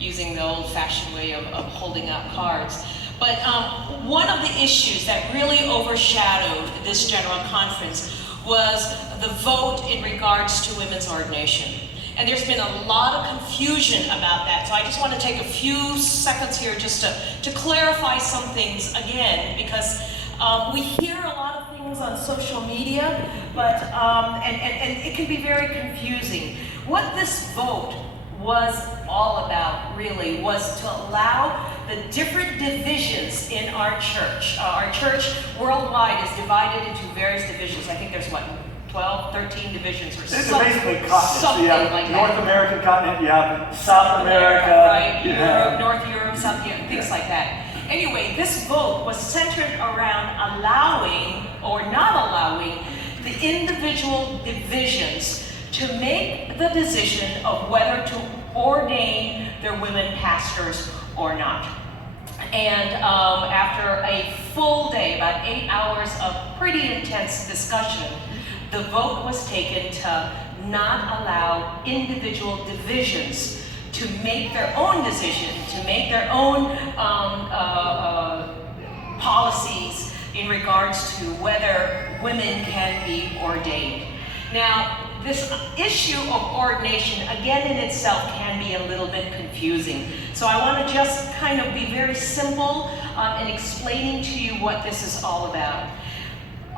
using the old-fashioned way of holding up cards. But one of the issues that really overshadowed this General Conference was the vote in regards to women's ordination. And there's been a lot of confusion about that. So I just want to take a few seconds here just to clarify some things again, because we hear a lot of things on social media, but and it can be very confusing. What this vote was all about really was to allow the different divisions in our church. Our church worldwide is divided into various divisions. I think there's what, 12, 13 divisions or These something. are basically continents. Something You have like North that. American continent, you have South America, right? you Europe, have North Europe, South Europe, things like that. Anyway, this vote was centered around allowing or not allowing the individual divisions to make the decision of whether to ordain their women pastors or not. And after a full day, about 8 hours of pretty intense discussion, the vote was taken to not allow individual divisions to make their own decision, to make their own policies in regards to whether women can be ordained. Now, this issue of ordination, again in itself, can be a little bit confusing. So I want to just kind of be very simple in explaining to you what this is all about.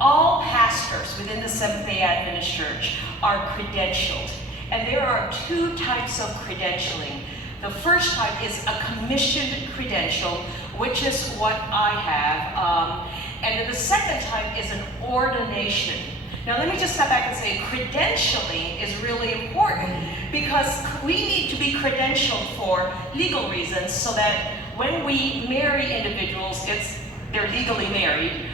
All pastors within the Seventh-day Adventist Church are credentialed, and there are two types of credentialing. The first type is a commissioned credential, which is what I have, and then the second type is an ordination. Now let me just step back and say credentialing is really important because we need to be credentialed for legal reasons so that when we marry individuals, they're legally married.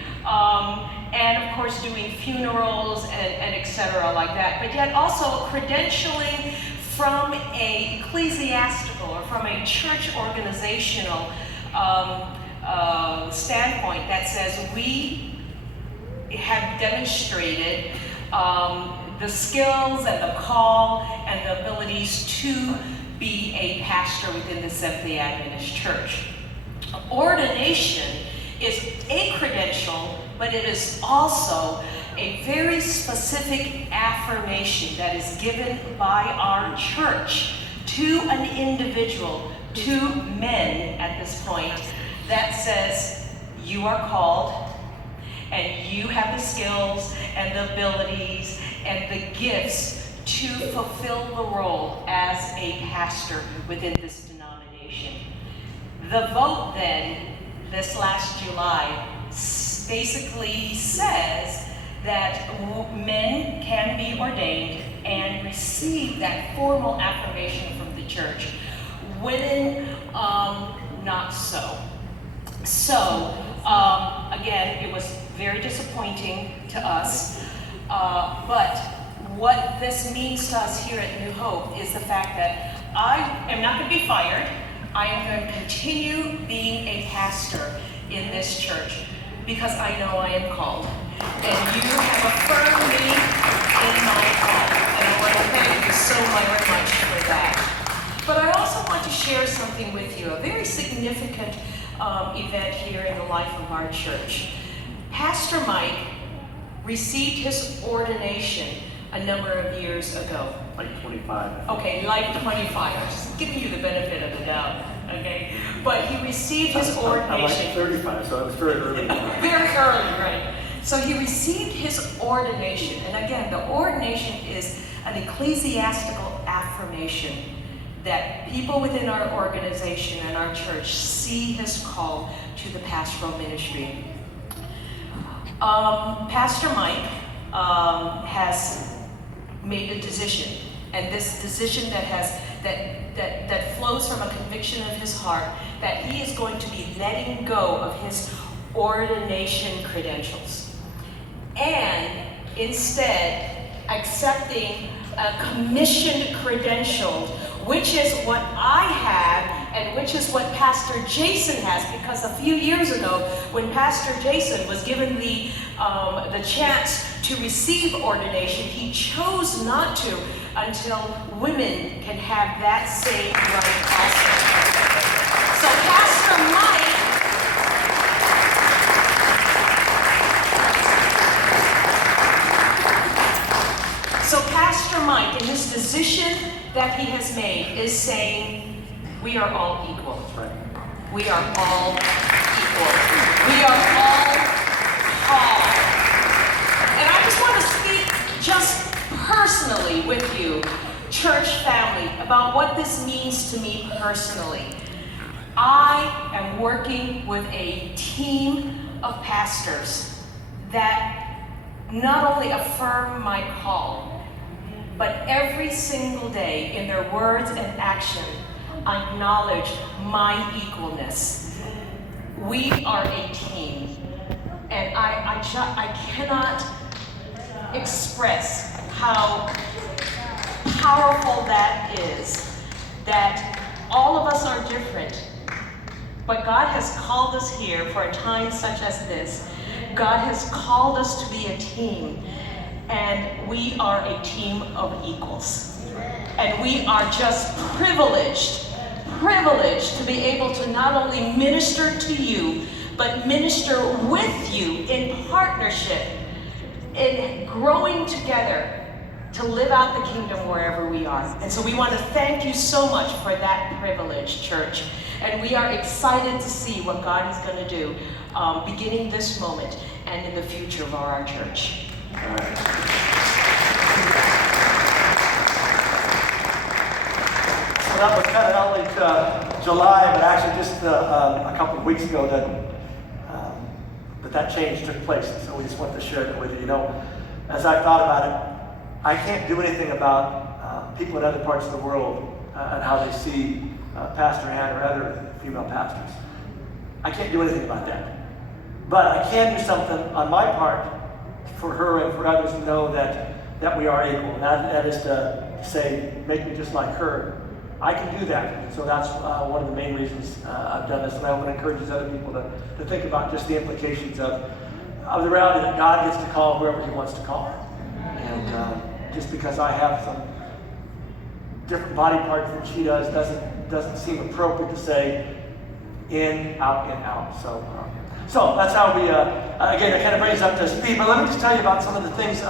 And of course doing funerals and etc. like that, but yet also credentialing from a ecclesiastical or from a church organizational standpoint that says we have demonstrated the skills and the call and the abilities to be a pastor within the Seventh-day Adventist Church. Ordination is a credential, but it is also a very specific affirmation that is given by our church to an individual, to men at this point, that says you are called and you have the skills and the abilities and the gifts to fulfill the role as a pastor within this denomination. The vote then, this last July, basically says that men can be ordained and receive that formal affirmation from the church. Women, not so. So, again, it was very disappointing to us, but what this means to us here at New Hope is the fact that I am not going to be fired. I am going to continue being a pastor in this church because I know I am called. And you have affirmed me in my call. And I want to thank you so very much for that. But I also want to share something with you, a very significant event here in the life of our church. Pastor Mike received his ordination a number of years ago. like 25. Okay, like 25. I'm just giving you the benefit of the doubt, okay? But he received his ordination. I'm like 35, so I was very early. Very early, right? So he received his ordination. And again, the ordination is an ecclesiastical affirmation that people within our organization and our church see his call to the pastoral ministry. Pastor Mike has made a decision, and this decision that flows from a conviction of his heart that he is going to be letting go of his ordination credentials and instead accepting a commissioned credential, which is what I have and which is what Pastor Jason has, because a few years ago when Pastor Jason was given the chance to receive ordination, he chose not to until women can have that same right also. that he has made is saying we are all equal. That's right. We are all equal. We are all called. And I just want to speak just personally with you, church family, about what this means to me personally. I am working with a team of pastors that not only affirm my call, but every single day in their words and action acknowledge my equalness. We are a team, and I cannot express how powerful that is, that all of us are different, but God has called us here for a time such as this. God has called us to be a team, and we are a team of equals. And we are just privileged to be able to not only minister to you, but minister with you in partnership, in growing together to live out the kingdom wherever we are. And so we want to thank you so much for that privilege, church. And we are excited to see what God is going to do beginning this moment and in the future of our church. All right. So that was kind of not only July, but actually just a couple of weeks ago that change took place. So we just wanted to share it with you. You know, as I thought about it, I can't do anything about people in other parts of the world and how they see Pastor Ann or other female pastors. I can't do anything about that. But I can do something on my part for her and for others to know that we are equal. And that is to say, make me just like her. I can do that. So that's one of the main reasons I've done this. And I want to encourage other people to think about just the implications of the reality that God gets to call whoever he wants to call. And just because I have some different body parts than she does doesn't seem appropriate to say in, out. So that's how we, again, it kind of brings us up to speed. But let me just tell you about some of the things